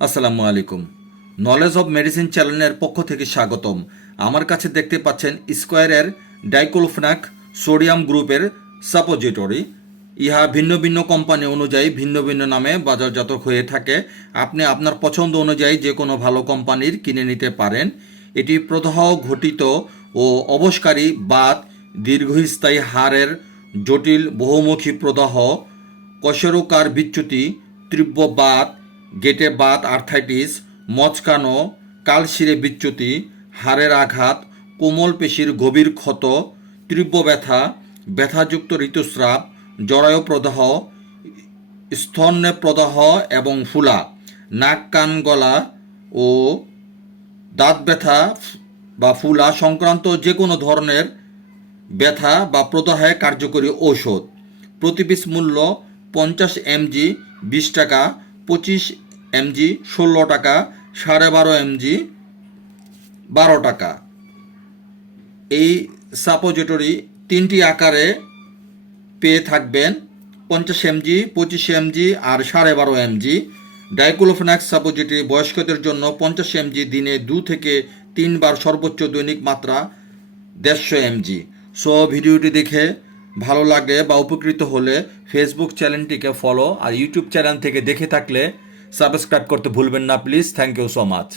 আসসালামু আলাইকুম। Knowledge of medicine চ্যানেলের পক্ষ থেকে স্বাগতম। আমার কাছে দেখতে পাচ্ছেন স্কোয়ারের ডাইক্লোফেনাক সোডিয়াম গ্রুপের সাপোজিটরি। ইহা ভিন্ন ভিন্ন কোম্পানি অনুযায়ী ভিন্ন ভিন্ন নামে বাজারজাত হয়ে থাকে। আপনি আপনার পছন্দ অনুযায়ী যে কোনো ভালো কোম্পানির কিনে নিতে পারেন। এটি প্রদাহ ঘটিত ও অবশকারী বাত, দীর্ঘস্থায়ী হাড়ের জটিল বহুমুখী প্রদাহ, কশেরুকার বিচ্যুতি, তীব্র বাত, গেটে বাত আর্থাইটিস, মচকানো, কালশিরে বিচ্যুতি, হাড়ের আঘাত, কোমল পেশির গভীর ক্ষত, তীব্র ব্যথা, ব্যথাযুক্ত ঋতুস্রাব, জরায়ু প্রদাহ, স্তন্যে প্রদাহ এবং ফুলা, নাক কান গলা ও দাঁত ব্যথা বা ফুলা সংক্রান্ত যে কোনো ধরনের ব্যথা বা প্রদাহে কার্যকরী ঔষধ। প্রতি পিস মূল্য 50 mg 20 টাকা, 25 mg 16 টাকা, 12.5 mg 12 টাকা। এই সাপোজিটরি 3টি আকারে পেয়ে থাকবেন, 50 mg, 25 mg আর 12.5 mg। ডাইক্লোফেনাক সাপোজিটরি বয়স্কদের জন্য 50 mg দিনে 2 থেকে 3 বার, সর্বোচ্চ দৈনিক মাত্রা 150 mg। সো ভিডিওটি দেখে ভালো লাগে বা উপকৃত হলে ফেসবুক চ্যানেলটিকে ফলো আর ইউটিউব চ্যানেল থেকে দেখে থাকলে সাবস্ক্রাইব করতে ভুলবেন না please. Thank you so much.